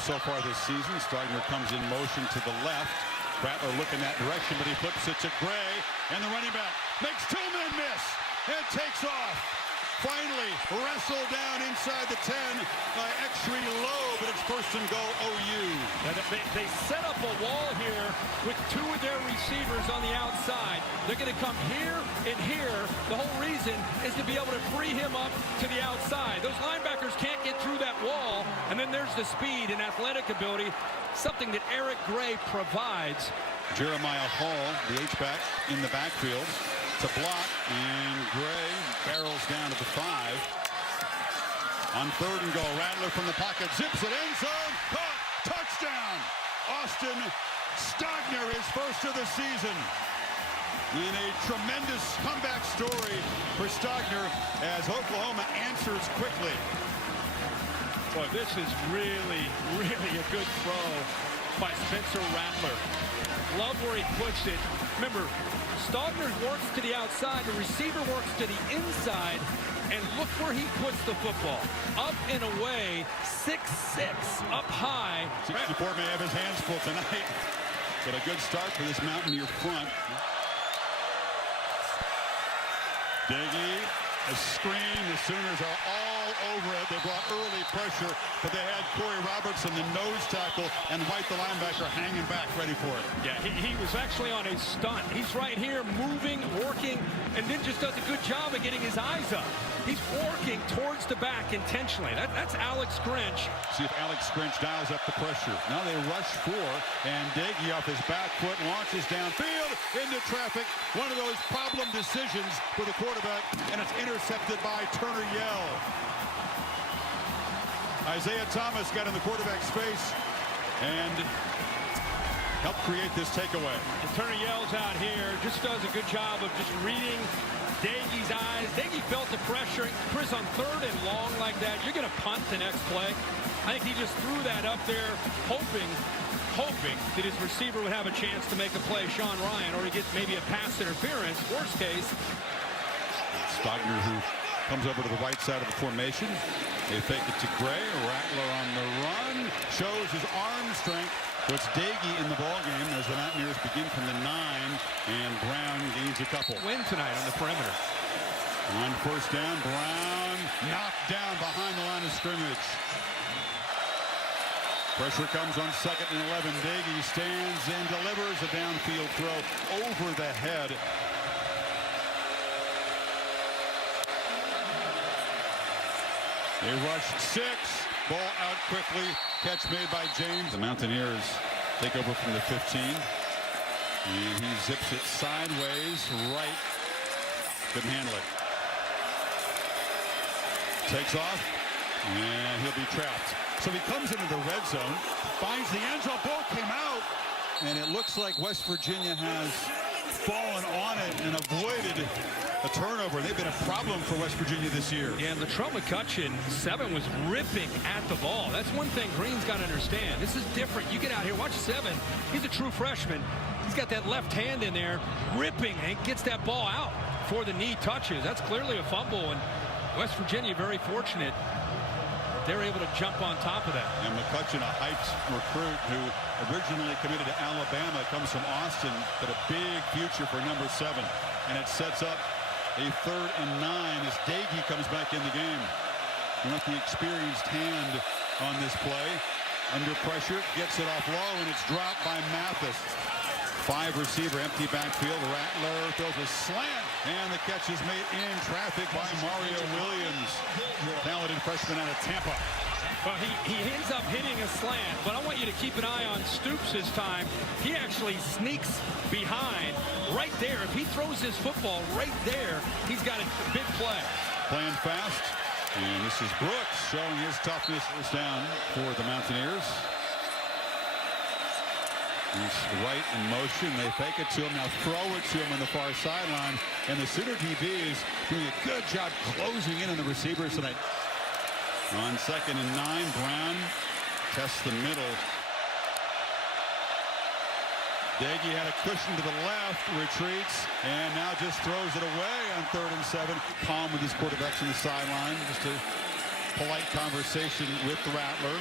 so far this season. Stogner comes in motion to the left. Rattler looking that direction, but he flips it to Gray. And the running back makes two men miss and takes off. Finally wrestled down inside the 10 by Extree Low, but it's first and goal OU. They set up a wall here with two of their receivers on the outside. They're going to come here and here. The whole reason is to be able to free him up to the outside. Those linebackers can't get through that wall, and then there's the speed and athletic ability, something that Eric Gray provides. Jeremiah Hall, the H-back, in the backfield to block, and Gray barrels down to the 5. On third and goal, Rattler from the pocket, zips it, end zone, caught, touchdown! Austin Stogner, his first of the season. And a tremendous comeback story for Stogner as Oklahoma answers quickly. Boy, this is really a good throw by Spencer Rattler. Love where he puts it. Remember, Stogner works to the outside, the receiver works to the inside, and look where he puts the football. Up and away, 6'6", up high. 64 may have his hands full tonight, but a good start for this Mountaineer front. Diggy, a screen, the Sooners are all over it. They brought early pressure, but they had Corey Robertson, the nose tackle, and White, the linebacker, hanging back, ready for it. Yeah, he was actually on a stunt. He's right here, moving, working, and then just does a good job of getting his eyes up. He's working towards the back intentionally. That's Alex Grinch. See if Alex Grinch dials up the pressure. Now they rush 4, and Diggy off his back foot launches downfield into traffic. One of those problem decisions for the quarterback, and it's intercepted by Turner Yell. Isaiah Thomas got in the quarterback's face and helped create this takeaway. And Turner Yell's out here, just does a good job of just reading Daigie's eyes. Daigie felt the pressure. Chris, on third and long like that, you're going to punt the next play. I think he just threw that up there, hoping that his receiver would have a chance to make a play, Sean Ryan, or he gets maybe a pass interference. Worst case. Stogner, who comes over to the right side of the formation. They fake it to Gray. Rattler on the run. Shows his arm strength. Puts Daigie in the ballgame as the Mountaineers begin from the 9. And Brown gains a couple. Win tonight on the perimeter. On first down, Brown knocked down behind the line of scrimmage. Pressure comes on 2nd and 11. Daigie stands and delivers a downfield throw over the head. They rushed 6. Ball out quickly. Catch made by James. The Mountaineers take over from the 15. And he zips it sideways, right. Couldn't handle it. Takes off. And he'll be trapped. So he comes into the red zone, finds the end zone. Ball came out. And it looks like West Virginia has fallen on it and avoided a turnover. They've been a problem for West Virginia this year. Yeah, and Latrell McCutcheon, 7, was ripping at the ball. That's one thing Green's got to understand. This is different. You get out here, watch 7. He's a true freshman. He's got that left hand in there, ripping, and gets that ball out before the knee touches. That's clearly a fumble, and West Virginia very fortunate. They're able to jump on top of that. And McCutcheon, a hyped recruit who originally committed to Alabama, comes from Austin, but a big future for number 7. And it sets up a 3rd and 9 as Daigie comes back in the game. And with the experienced hand on this play, under pressure, gets it off low, and it's dropped by Mathis. 5 receiver, empty backfield. Rattler throws a slant, and the catch is made in traffic by Mario Williams, talented freshman out of Tampa. Well, he ends up hitting a slant, but I want you to keep an eye on Stoops this time. He actually sneaks behind right there. If he throws his football right there, he's got a big play. Playing fast, and this is Brooks showing his toughness. It's down for the Mountaineers. He's right in motion. They fake it to him. Now throw it to him on the far sideline. And the Sooner DB is doing a good job closing in on the receivers tonight. On 2nd and 9, Brown tests the middle. Daigie had a cushion to the left, retreats, and now just throws it away on 3rd and 7. Calm with his quarterbacks on the sideline. Just a polite conversation with the Rattler.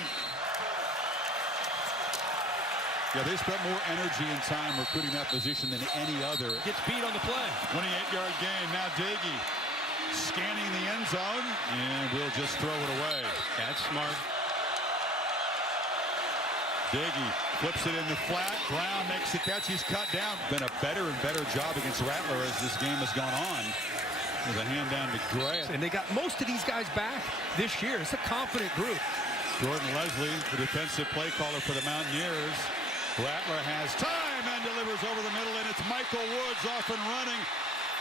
Yeah, they spent more energy and time recruiting that position than any other. Gets beat on the play. 28-yard gain. Now Dagey scanning the end zone, and we'll just throw it away. That's smart. Dagey flips it in the flat. Brown makes the catch. He's cut down. Been a better and better job against Rattler as this game has gone on. With a hand down to Gray. And they got most of these guys back this year. It's a confident group. Jordan Leslie, the defensive play caller for the Mountaineers. Rattler has time and delivers over the middle, and it's Michael Woods off and running.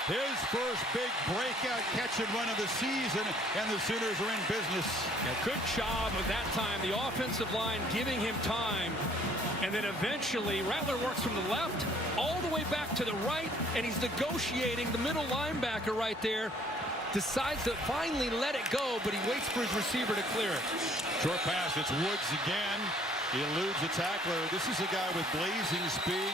His first big breakout catch and run of the season, and the Sooners are in business. A good job of that time. The offensive line giving him time. And then eventually, Rattler works from the left all the way back to the right, and he's negotiating the middle linebacker right there. Decides to finally let it go, but he waits for his receiver to clear it. Short pass, it's Woods again. He eludes the tackler. This is a guy with blazing speed.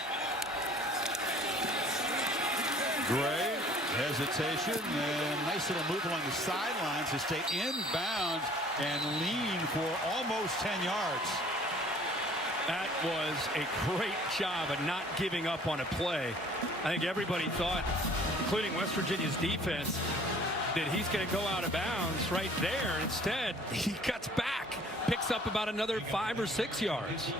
Gray, hesitation, and nice little move along the sidelines to stay inbounds and lean for almost 10 yards. That was a great job of not giving up on a play. I think everybody thought, including West Virginia's defense, that he's going to go out of bounds right there. Instead, he cuts back, picks up about another 5 or 6 yards.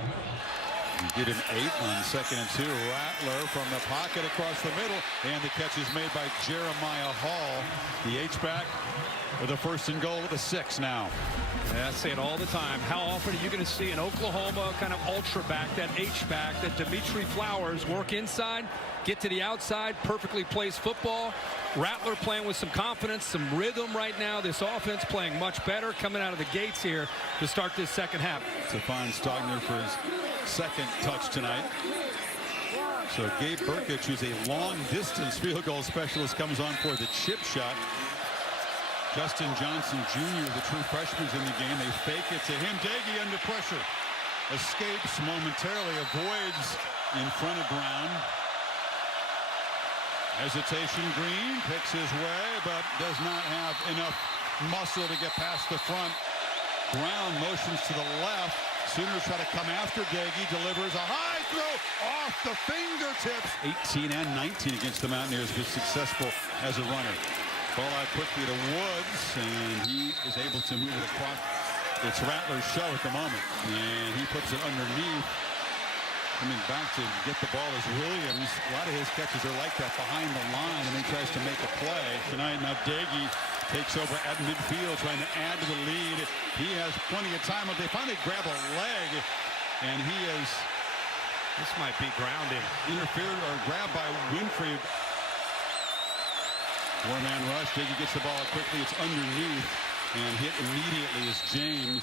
You get an 8 on 2nd and 2. Rattler from the pocket across the middle, and the catch is made by Jeremiah Hall. The H-back with a 1st and goal at the 6 now. I say it all the time. How often are you going to see an Oklahoma kind of ultra back, that H-back, that Dimitri Flowers work inside, get to the outside, perfectly plays football. Rattler playing with some confidence, some rhythm right now. This offense playing much better, coming out of the gates here to start this second half. Stefan Stogner for his 2nd touch tonight. So Gabe Burkich, who's a long-distance field goal specialist, comes on for the chip shot. Justin Johnson Jr., the true freshman's in the game. They fake it to him. Dagey under pressure. Escapes momentarily, avoids in front of Brown. Hesitation, Green picks his way, but does not have enough muscle to get past the front. Brown motions to the left. Sooners try to come after Dagey. Delivers a high throw off the fingertips. 18 and 19 against the Mountaineers, but successful as a runner. Ball out quickly to Woods, and he is able to move it across. It's Rattler's show at the moment, and he puts it underneath. Coming back to get the ball is Williams. A lot of his catches are like that, behind the line, and then tries to make a play. Tonight, now Dagey takes over at midfield, trying to add to the lead. He has plenty of time, but they finally grab a leg, and he is... This might be grounding. Interfered or grabbed by Winfrey. Four-man rush. Dagey gets the ball out quickly. It's underneath, and hit immediately is James.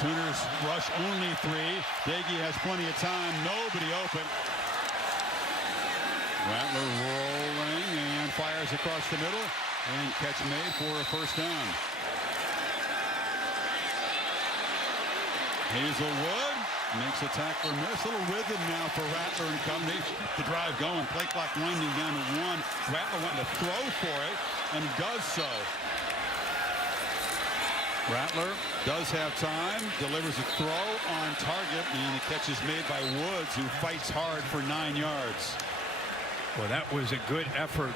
Sooners rush only 3. Dagey has plenty of time. Nobody open. Rattler rolling and fires across the middle, and catch made for a 1st down. Hazelwood makes a tackler miss. A little rhythm now for Rattler and company. The drive going. Play clock winding down to 1. Rattler wanting to throw for it, and he does so. Rattler does have time, delivers a throw on target, and the catch is made by Woods, who fights hard for 9 yards. Well, that was a good effort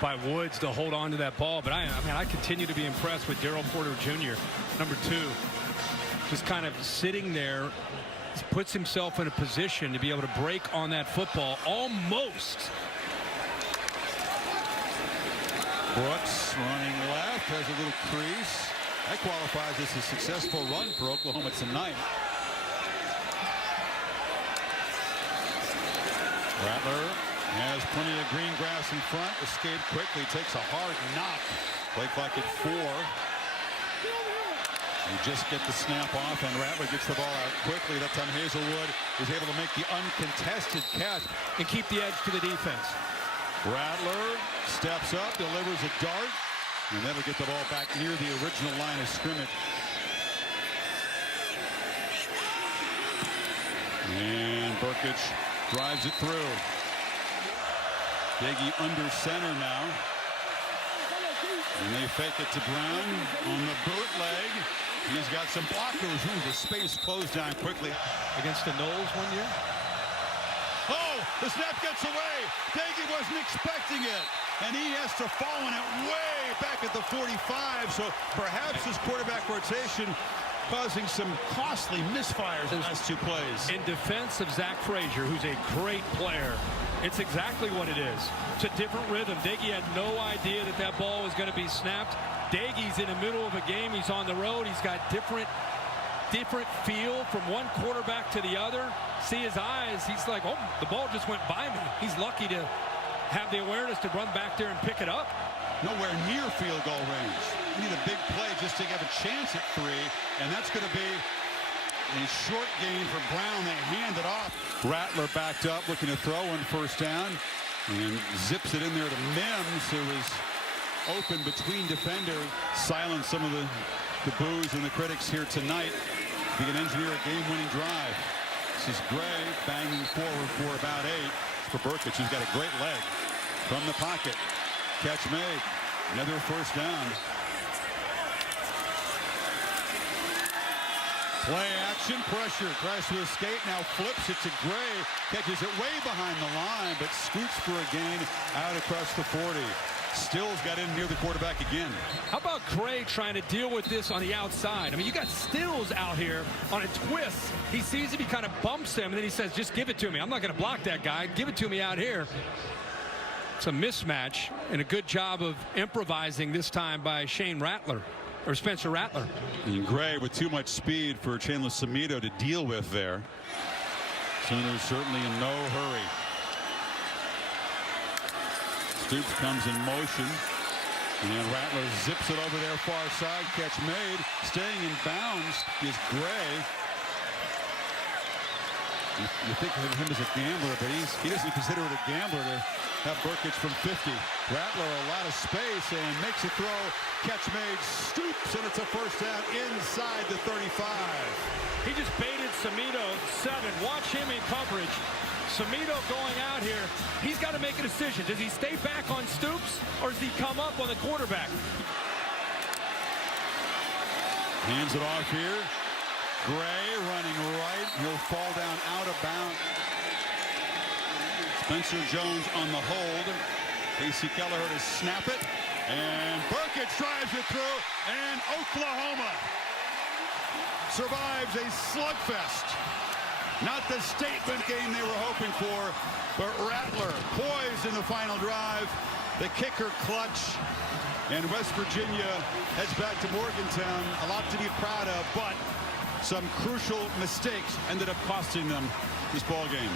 by Woods to hold on to that ball, but I continue to be impressed with Darryl Porter Jr., number 2. Just kind of sitting there, puts himself in a position to be able to break on that football almost. Brooks running left, has a little crease. That qualifies as a successful run for Oklahoma tonight. Rattler has plenty of green grass in front. Escaped quickly, takes a hard knock. Play clock at 4. You just get the snap off, and Rattler gets the ball out quickly. That time Hazelwood is able to make the uncontested catch and keep the edge to the defense. Rattler steps up, delivers a dart, and that'll get the ball back near the original line of scrimmage. And Burkich drives it through. Dagey under center now. And they fake it to Brown on the bootleg. He's got some blockers. Ooh, the space closed down quickly. Against the Knowles one year. Oh, the snap gets away. Daggy wasn't expecting it. And he has to fall in it way back at the 45. So perhaps his quarterback rotation causing some costly misfires in the last 2 plays. In defense of Zach Frazier, who's a great player, it's exactly what it is. It's a different rhythm. Daggy had no idea that that ball was going to be snapped. Daggy's in the middle of a game. He's on the road. He's got different feel from one quarterback to the other. See his eyes. He's like, oh, the ball just went by me. He's lucky to have the awareness to run back there and pick it up. Nowhere near field goal range. You need a big play just to have a chance at 3, and that's going to be a short gain for Brown. They hand it off. Rattler backed up, looking to throw on first down, and zips it in there to Mims, who is open between defenders. Silence some of the boos and the critics here tonight. He can engineer a game-winning drive. This is Gray banging forward for about 8. For Burkett, he's got a great leg from the pocket. Catch made. Another first down. Play action, pressure, tries to escape, now flips it to Gray, catches it way behind the line, but scoots for a gain out across the 40. Stills got in near the quarterback again. How about Gray trying to deal with this on the outside? I mean, you got Stills out here on a twist. He sees him, he kind of bumps him, and then he says, just give it to me. I'm not going to block that guy. Give it to me out here. It's a mismatch, and a good job of improvising this time by Shane Rattler. Or Spencer Rattler. And Gray with too much speed for Chandler Samito to deal with there. Sooners certainly in no hurry. Stoops comes in motion. And Rattler zips it over there far side. Catch made. Staying in bounds is Gray. You think of him as a gambler, but he doesn't consider it a gambler to have Burkett from 50. Rattler a lot of space and makes a throw. Catch made, stoops, and it's a first down inside the 35. He just baited Samito 7. Watch him in coverage. Samito going out here. He's got to make a decision. Does he stay back on Stoops, or does he come up on the quarterback? Hands it off here. Gray running right. He'll fall down out of bounds. Spencer Jones on the hold. Casey Kelleher to snap it. And Burkett drives it through. And Oklahoma survives a slugfest. Not the statement game they were hoping for, but Rattler poised in the final drive. The kicker clutch. And West Virginia heads back to Morgantown. A lot to be proud of, but some crucial mistakes ended up costing them this ball game.